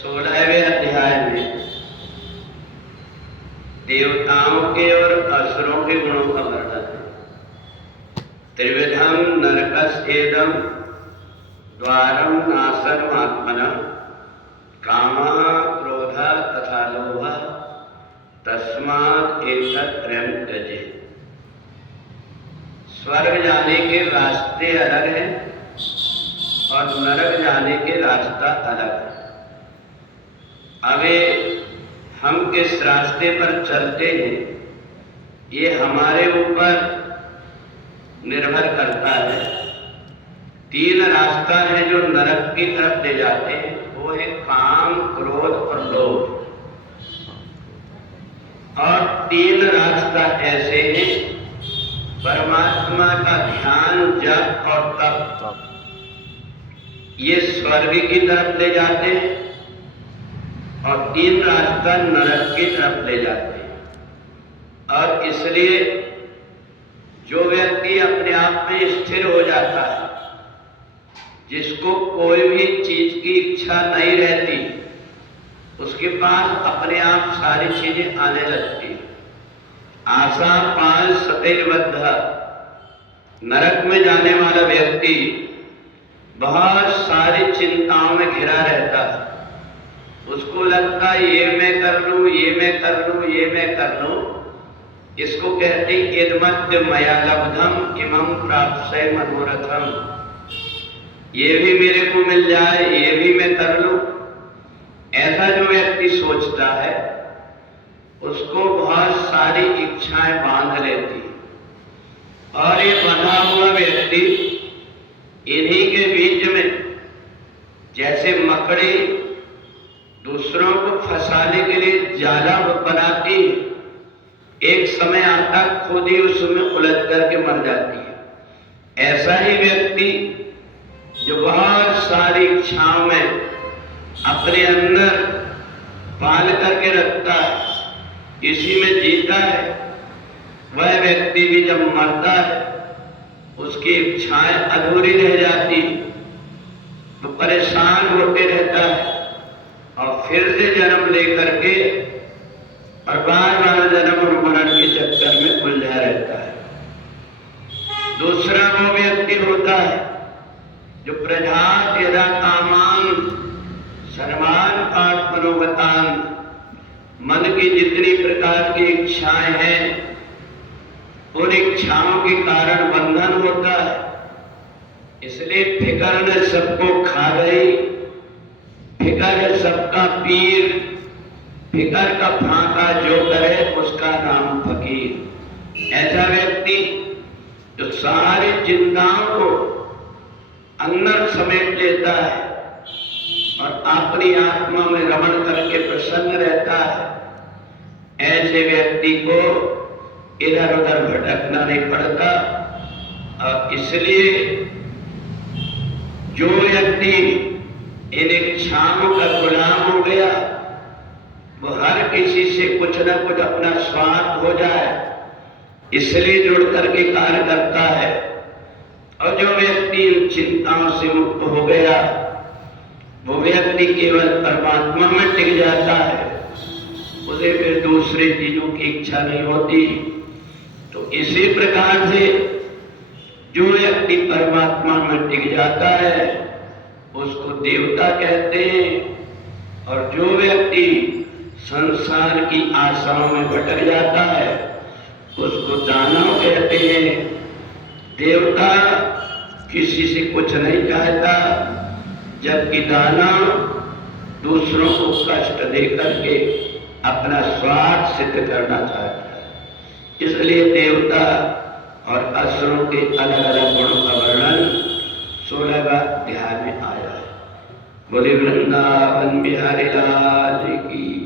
16वें अध्याय में देवताओं के और असुरों के गुणों का वर्णन है। त्रिविधम नरकस्येदं द्वारम नाशनमात्मनः कामः क्रोधः तथा लोभः तस्मात् एतत्त्रयं त्यजेत्। स्वर्ग जाने के रास्ते अलग हैं और नरक जाने के रास्ता अलग है। अबे हम किस रास्ते पर चलते हैं ये हमारे ऊपर निर्भर करता है। 3 रास्ता है जो नरक की तरफ ले जाते हैं, वो है काम, क्रोध और लोभ। और 3 रास्ता ऐसे हैं परमात्मा का ध्यान, जप और तप, ये स्वर्ग की तरफ ले जाते हैं और 3 रास्ता नरक की तरफ ले जाते हैं। और इसलिए जो व्यक्ति अपने आप में स्थिर हो जाता है, जिसको कोई भी चीज की इच्छा नहीं रहती, उसके पास अपने आप सारी चीजें आने लगती हैं। आशा पाल सतैर्बद्ध। नरक में जाने वाला व्यक्ति बहुत सारी चिंताओं में घिरा रहता है। उसको लगता है ये मैं कर लूं, ये मैं कर लूं, ये मैं कर लूं। इसको कहते हैं इदमद्य मया लब्धम इमं प्राप्स्ये मनोरथम। ये भी मेरे को मिल जाए, ये भी मैं कर लूं। ऐसा जो व्यक्ति सोचता है उसको बहुत सारी इच्छाएं बांध लेती। और ये बंधा हुआ व्यक्ति इन्हीं के बीच में जैसे मकड़ी दूसरों को फंसाने के लिए जाला बनाती है, एक समय आता खुद ही उसमें उलझ करके मर जाती है। ऐसा ही व्यक्ति जो बहुत सारी इच्छाओं में अपने अंदर पाल करके रखता है, इसी में जीता है, वह व्यक्ति भी जब मरता है उसकी इच्छाएं अधूरी रह जाती तो परेशान होते रहता है और फिर से जन्म लेकर के और बार-बार जन्म और मरण के चक्कर में उलझा रहता है। दूसरा वो व्यक्ति होता है जो प्रजात यदा कामान सर्वान पाठ मनोगतान, मन की जितनी प्रकार की इच्छाएं हैं उन इच्छाओं के कारण बंधन होता है। इसलिए फिकर ने सबको खा गई, फिकर है सबका पीर, फिकर का फाका जो करे उसका नाम फकीर। ऐसा व्यक्ति जो सारी चिंताओं को अंदर समेट लेता है और अपनी आत्मा में रमण करके प्रसन्न रहता है, ऐसे व्यक्ति को इधर उधर भटकना नहीं पड़ता। और इसलिए जो व्यक्ति इन इच्छाओं का गुलाम हो गया, वो हर किसी से कुछ न कुछ अपना स्वार्थ हो जाए इसलिए जुड़ करके कार्य करता है। और जो व्यक्ति इन चिंताओं से मुक्त हो गया, वो व्यक्ति केवल परमात्मा में टिक जाता है, उसे फिर दूसरी चीजों की इच्छा नहीं होती। तो इसी प्रकार से जो व्यक्ति परमात्मा में टिक जाता है उसको देवता कहते हैं। और जो व्यक्ति संसार की आशाओं में भटक जाता है उसको दानव कहते हैं। देवता किसी से कुछ नहीं चाहता, जबकि दानव दूसरों को कष्ट दे करके अपना स्वार्थ सिद्ध करना चाहता है। इसलिए देवता और असुरों के अलग अलग गुणों का वर्णन 16वें अध्याय में आया है। बोले वृंदावन बिहारी लाल की।